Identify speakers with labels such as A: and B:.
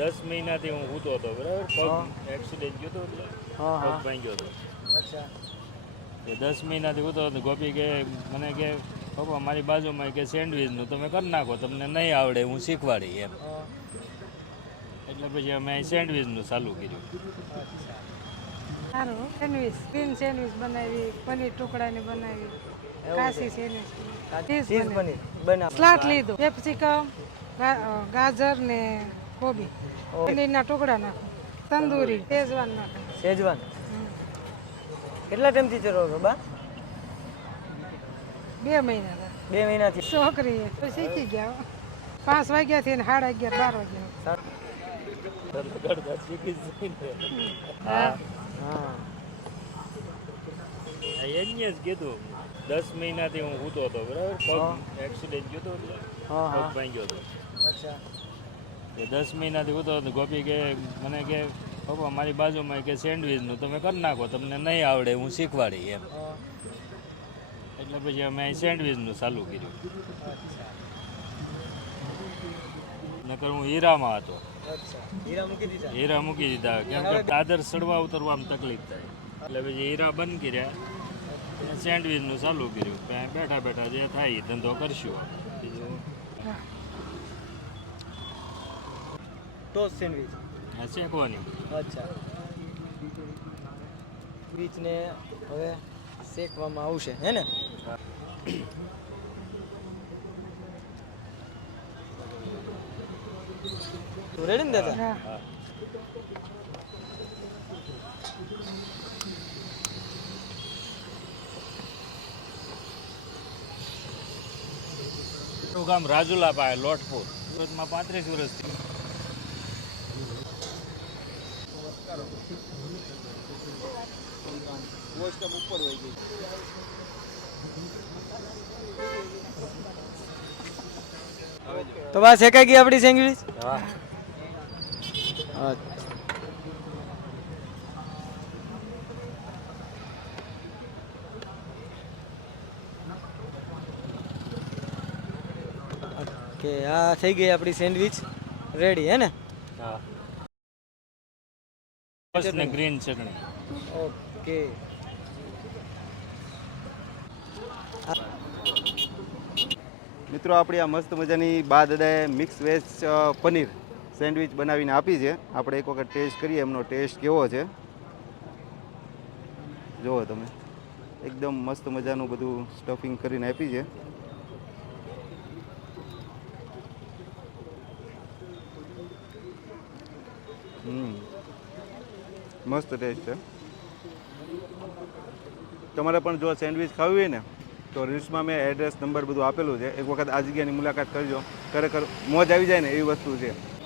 A: દસ મહિનાથી હું સૂતો હતો બરાબર. પગ એક્સિડન્ટ ગયો હતો એટલે
B: હા
A: પગ
B: હા
A: ભાંગ્યો હતો.
B: અચ્છા.
A: એ દસ મહિનાથી ઊતો હતો ગોપી કે મને કે પપ્પા મારી બાજુમાં કે સેન્ડવિચનું તમે કરી નાખો તમને નહીં આવડે હું શીખવાડી એમ. એટલે પછી અમે સેન્ડવિચનું ચાલુ કર્યું.
C: સારું. સેન્ડવીચ ગ્રીન સેન્ડવીચ બનાવી પનીર ટુકડાની બનાવી Kashi sandwich cheese
B: cheese
C: paneer.
B: Paneer બનાવ
C: સ્લાટ લીધું. કેપ્સિકમ ગાજર ને કોબી. પનીરના ટુકડા નાખો. તંદૂરી શેજવાન નાખો.
B: શેજવાન કેટલા ટાઈમથી ચરો છો બા?
C: બે મહિના
B: બે મહિનાથી?
C: છોકરી તો શીખી ગયા પાંચ વાગ્યાથી થી સાડા અગિયાર બાર વાગ્યા. હા.
B: હા.
A: એને જ કીધું. દસ મહિનાથી હું ઊતો હતો બરાબર? પગ એક્સિડન્ટ ગયો હતો એટલે
B: હા
A: પગ
B: હા
A: ભાંગ્યો હતો
B: અચ્છા.
A: એ દસ મહિનાથી ઉતરો ગોપી કે મને કે, પપ્પા, મારી બાજુમાં કે સેન્ડવિચનું તમે કરી નાખો, તમને નહીં આવડે, હું શીખવાડી એમ. એટલે પછી અમે સેન્ડવિચનું ચાલુ કર્યું. નકર હું હીરામાં હતો.
B: હીરા મૂકી દીધા.
A: કેમ કે દાદર સડવા ઉતરવામાં તકલીફ થાય. એટલે પછી હીરા બંધ કર્યા. અને સેન્ડવિચનું ચાલુ કર્યું. કે બેઠા બેઠા જે થાય એ ધંધો કરશું. બીજું
B: ટોસ્ટ સેન્ડવિચ.
A: હા શેકવાની
B: અચ્છા. બીચને હવે શેકવામાં આવશે હે ને? તું રેડી ને દાદા?
C: હા.
A: હા મારું ગામ રાજુલા પાસે લોટપુર સુરતમાં પાંત્રીસ વર્ષથી
B: તો બસ શેકાઈ ગઈ આપણી સેન્ડવિચ
A: હા.
B: કે આ થઈ ગઈ આપણી સેન્ડવિચ રેડી હે ને?
A: હા. બસ ને ગ્રીન ચટણી.
B: ઓકે.
D: મિત્રો, આપણી આ મસ્ત મજાની બા દાદાએ મિક્સ વેજ પનીર સેન્ડવિચ બનાવીને આપી છે. આપણે એક વખત ટેસ્ટ કરીએ, એમનો ટેસ્ટ કેવો છે. જુઓ તમે. એકદમ મસ્ત મજાનું બધું સ્ટફિંગ કરીને આપી છે. મસ્ત ટેસ્ટ છે. તમારે પણ જો સેન્ડવિચ ખાવી હોય ને તો રીલ્સમાં મેં એડ્રેસ નંબર બધું આપેલું છે. એક વખત આ જગ્યાની મુલાકાત કરજો. ખરેખર મોજ આવી જાય ને એવી વસ્તુ છે.